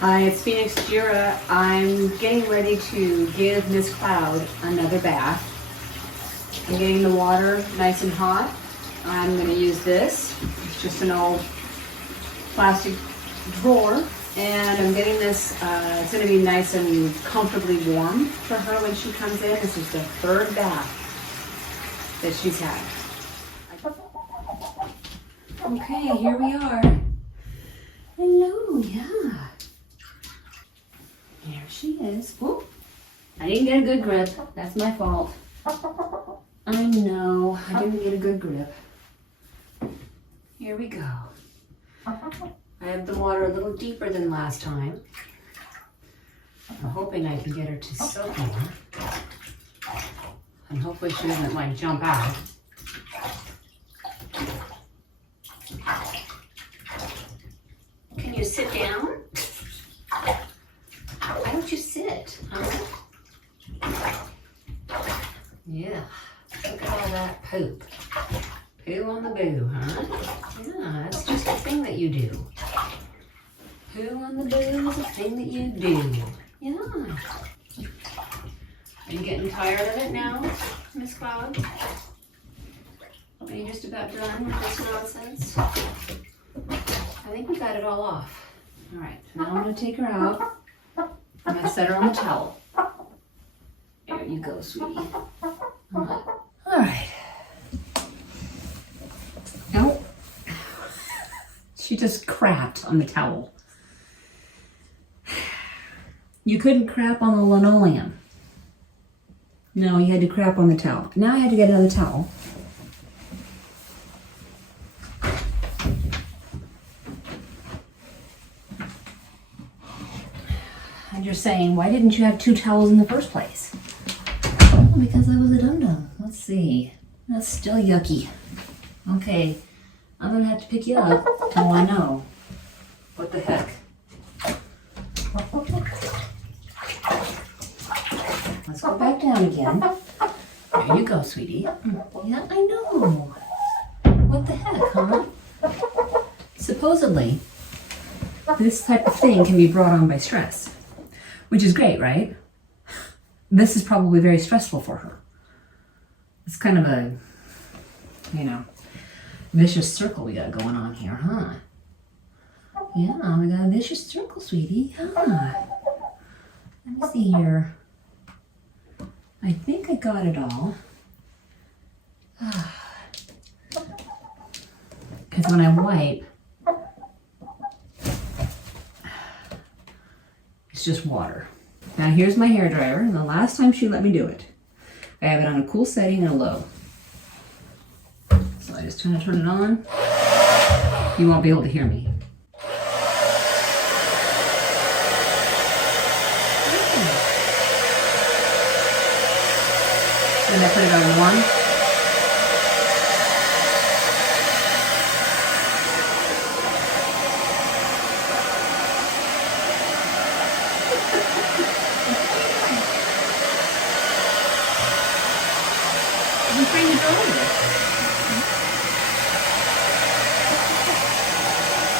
Hi, it's Phoenix Jira. I'm getting ready to give Miss Cloud another bath. I'm getting the water nice and hot. I'm going to use this. It's just an old plastic drawer. And I'm getting this, it's going to be nice and comfortably warm for her when she comes in. This is the third bath that she's had. Okay, here we are. Hello, yeah. There she is. Whoop. I didn't get a good grip. That's my fault. I know. I didn't get a good grip. Here we go. I have the water a little deeper than last time. I'm hoping I can get her to soak more. And hopefully she doesn't like jump out. Can you sit down? Why don't you sit, huh? Yeah, look at all that poop. Poo on the boo, huh? Yeah, that's just a thing that you do. Poo on the boo is a thing that you do. Yeah. Are you getting tired of it now, Miss Cloud? Are you just about done with this nonsense? I think we got it all off. All right, now I'm gonna take her out. I'm gonna set her on the towel. There you go, sweetie. All right. Oh, she just crapped on the towel. You couldn't crap on the linoleum. No, you had to crap on the towel. Now I had to get another towel. And you're saying, why didn't you have two towels in the first place? Oh, because I was a dum-dum. Let's see. That's still yucky. Okay, I'm gonna have to pick you up. Oh, I know. What the heck? Let's go back down again. There you go, sweetie. Yeah, I know. What the heck, huh? Supposedly, this type of thing can be brought on by stress, which is great, right? This is probably very stressful for her. It's kind of a, vicious circle we got going on here, huh? Yeah, we got a vicious circle, sweetie. Huh? Let me see here. I think I got it all. Because when I wipe, it's just water. Now here's my hairdryer, and the last time she let me do it, I have it on a cool setting and a low. So I just turn it on. You won't be able to hear me. And I put it on one. I'm trying to dry it.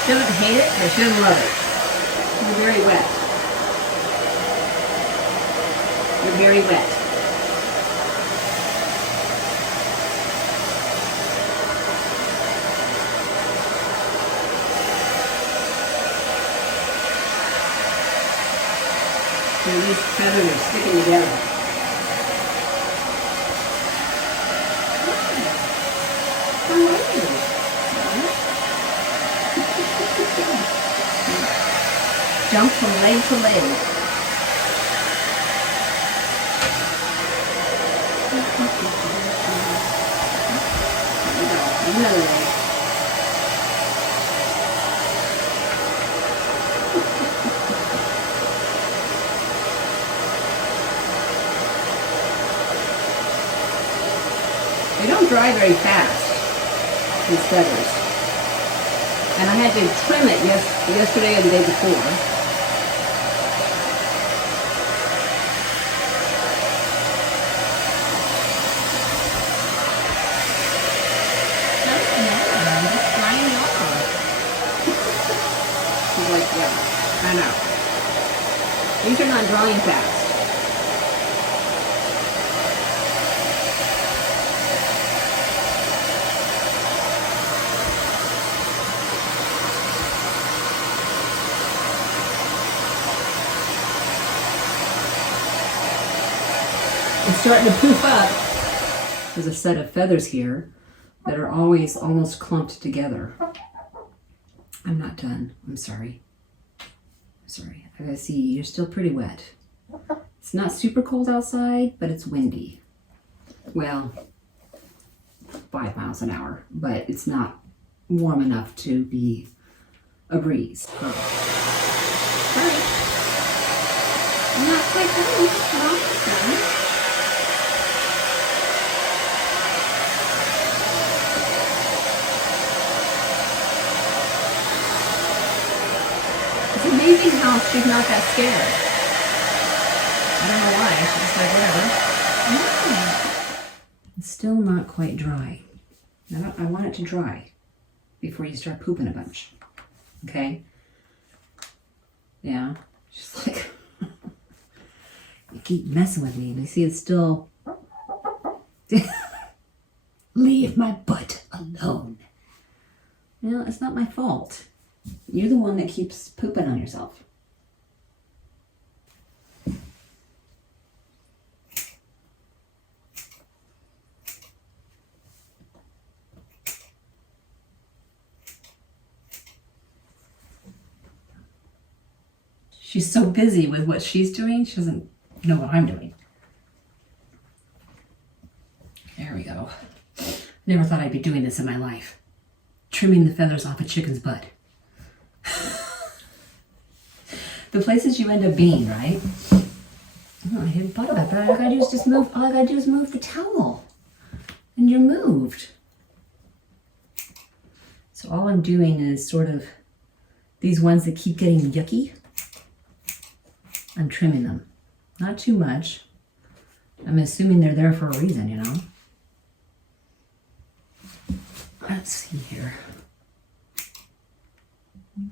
She doesn't hate it, but she doesn't love it. You're very wet. You're very wet. And these feathers are sticking together. How are you? Jump from leg to leg. Another leg. They don't dry very fast, these feathers. And I had to trim it yesterday or the day before. She's like, yeah, I know. These are not drying fast. It's starting to poof up. There's a set of feathers here that are always almost clumped together. I'm not done. I'm sorry. Sorry. I gotta see, you're still pretty wet. It's not super cold outside, but it's windy. Well, 5 miles an hour, but it's not warm enough to be a breeze. Sorry. I'm not quite done. I'm almost done. It's amazing how she's not that scared. I don't know why. She's just like, whatever. It's still not quite dry. I want it to dry before you start pooping a bunch. Okay? Yeah. She's like, you keep messing with me. But you see, it's still... Leave my butt alone. No, it's not my fault. You're the one that keeps pooping on yourself. She's so busy with what she's doing, she doesn't know what I'm doing. There we go. Never thought I'd be doing this in my life. Trimming the feathers off a chicken's butt. The places you end up being, right? Oh, I hadn't thought about that. All I gotta do is just move. All I gotta do is move the towel, and you're moved. So all I'm doing is sort of these ones that keep getting yucky. I'm trimming them, not too much. I'm assuming they're there for a reason, you know. Let's see here.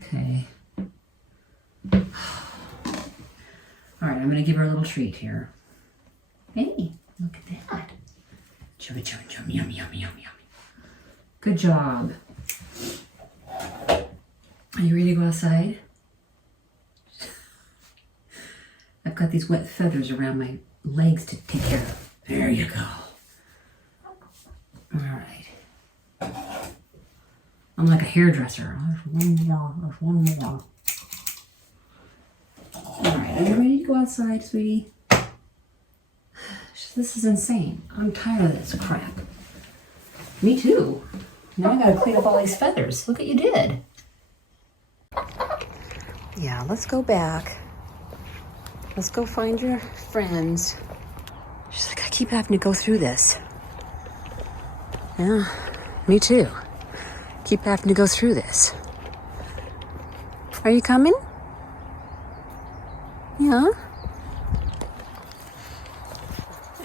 Okay. All right, I'm going to give her a little treat here. Hey, look at that. Chum, chum, chum, yum, yum, yum, yum. Good job. Are you ready to go outside? I've got these wet feathers around my legs to take care of. There you go. All right. I'm like a hairdresser. There's one more. All right, are you ready to go outside, sweetie? This is insane. I'm tired of this crap. Me too. Now I gotta clean up all these feathers. Look what you did. Yeah, let's go back. Let's go find your friends. She's like, I keep having to go through this. Yeah, me too. Keep having to go through this. Are you coming? Yeah.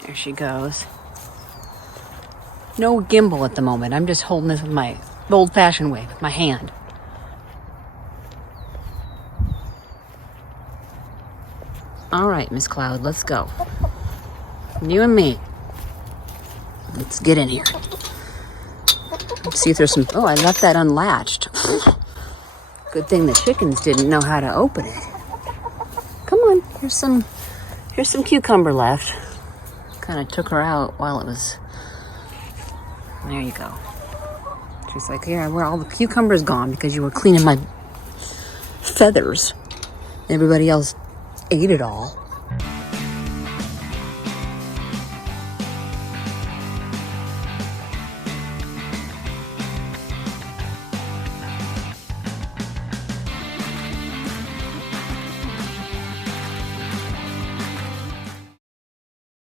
There she goes. No gimbal at the moment. I'm just holding this with my old-fashioned way, with my hand. All right, Miss Cloud, let's go. You and me. Let's get in here. Let's see if there's some... Oh, I left that unlatched. Good thing the chickens didn't know how to open it. Come on, here's some cucumber left. Kind of took her out while it was... There you go. She's like, yeah, where all the cucumbers gone because you were cleaning my feathers. Everybody else ate it all.